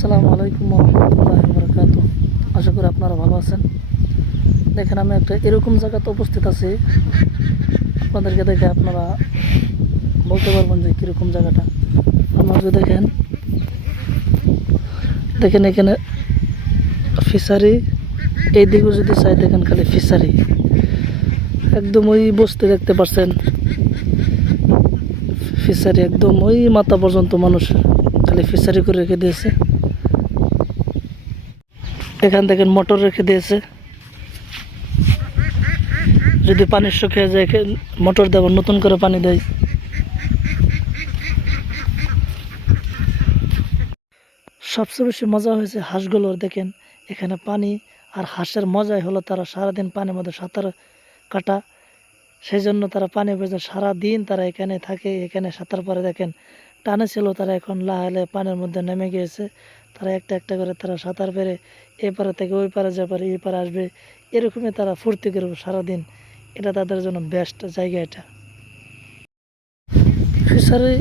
আসসালামু আলাইকুম রহমতুল্লাহি ওয়া বারাকাতুহু। আশা করি আপনারা ভালো আছেন। দেখেন আমি একটা এরকম জায়গাতে উপস্থিত আছি, আপনাদেরকে দেখে আপনারা বলতে পারবেন যে কীরকম জায়গাটা। আপনারা যদি দেখেন দেখেন এখানে ফিশারি, এই দিকেও যদি চাই দেখেন খালি ফিশারি, একদম ওই বসতে দেখতে পাচ্ছেন ফিশারি, একদম ওই মাথা পর্যন্ত মানুষ খালি ফিশারি করে রেখে দিয়েছে। এখান দেখেন মোটর রেখে দিয়েছে, যদি পানির শুকিয়ে যায় মোটর দেব নতুন করে পানি দেয়। সবচেয়ে বেশি মজা হয়েছে হাঁসগুলোর। দেখেন এখানে পানি, আর হাঁসের মজাই হলো তারা সারাদিন পানির মধ্যে সাঁতার কাটা, সেই জন্য তারা পানি বেঁচে সারাদিন তারা এখানে থাকে, এখানে সাঁতার পারে। দেখেন টানে ছিল, তারা এখন লাহালে পানির মধ্যে নেমে গিয়েছে। তারা একটা একটা করে তারা সাঁতার পেরে এই পারে থেকে ওই পারে যে পারে এই পারে আসবে, এরকমই তারা ফুর্তি করবে সারাদিন। এটা তাদের জন্য বেস্ট জায়গা। এটা ফিশারি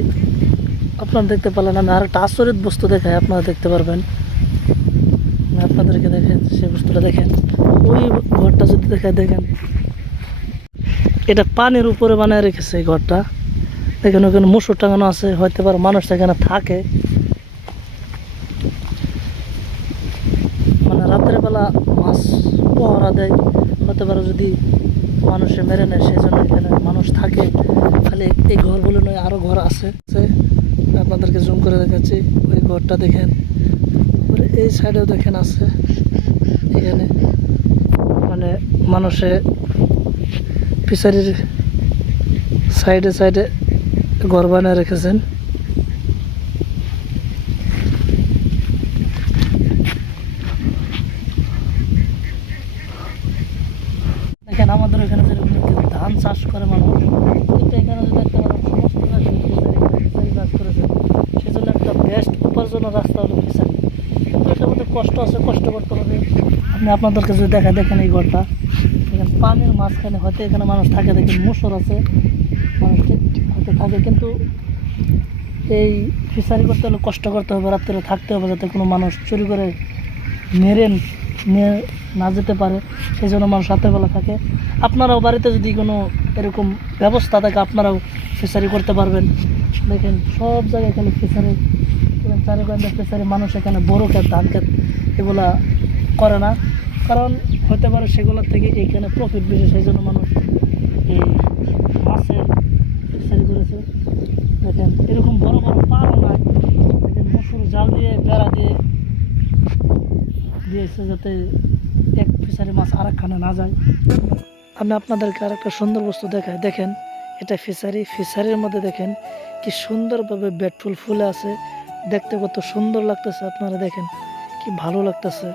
আপনারা দেখতে পেলেন। আমি আর একটা আচরিত বস্তু দেখাই, আপনারা দেখতে পারবেন। আমি আপনাদেরকে দেখেন সেই বস্তুটা দেখেন, ওই ঘরটা যদি দেখায় দেখেন, এটা পানির উপরে বানিয়ে রেখেছে এই ঘরটা। দেখেন ওখানে মুসুর টাঙানো আছে, হয়তো পারে মানুষ এখানে থাকে, মানে রাতের বেলা মাছ পহরা দেয়, হতে পারে যদি মানুষে মেরে নেয় সেই জন্য এখানে মানুষ থাকে। খালি এই ঘর বলে নয়, আরও ঘর আছে, আপনাদেরকে জুম করে দেখাচ্ছি। ওই ঘরটা দেখেন, এই সাইডেও দেখেন আছে। এখানে মানে মানুষে ফিশারির সাইডে সাইডে ঘর বানিয়ে রেখেছেন। দেখেন আমাদের এখানে যেরকম ধান চাষ করে মানুষ, কিন্তু এখানে যদি একটা সমস্ত ফিশারি চাষ করেছে, সেজন্য একটা বেস্ট উপার্জনের রাস্তা হলো ফিশারি। এটার মধ্যে কষ্ট আছে, কষ্ট করতে হবে। আপনি আপনাদেরকে যদি দেখেন এই ঘরটা, দেখেন পানির মাঝখানে, হয়তো এখানে মানুষ থাকে, দেখেন মুসর আছে, মানুষ হয়তো থাকে, কিন্তু এই ফিশারি করতে হলে কষ্ট করতে হবে, রাত্রে থাকতে হবে, যাতে কোনো মানুষ চুরি করে মেরে নিয়ে না যেতে পারে, সেই জন্য মানুষ রাতের বেলা থাকে। আপনারাও বাড়িতে যদি কোনো এরকম ব্যবস্থা থাকে, আপনারাও ফিশারি করতে পারবেন। দেখেন সব জায়গায় এখানে ফিশারি, চারিপাশে ফিশারি। মানুষ এখানে বড় ক্ষেত, ধান ক্ষেত এগুলা করে না, কারণ হতে পারে সেগুলোর থেকে এইখানে প্রফিট বেশি, সেই জন্য মানুষ এই মাছের ফিশারি করেছে। দেখেন এরকম বড় বড় পাড়ও নাই, দেখেন মসুর জাল দিয়ে বেড়া দিয়ে দিয়েছে, যাতে এক ফিশারি মাছ আরেকখানে না যায়। আমি আপনাদেরকে আর একটা সুন্দর বস্তু দেখাই। দেখেন এটা ফিশারি, ফিশারির মধ্যে দেখেন কি সুন্দরভাবে বেড ফুল ফুলে আছে, দেখতে কত সুন্দর লাগতেছে। আপনারা দেখেন কি ভালো লাগতেছে।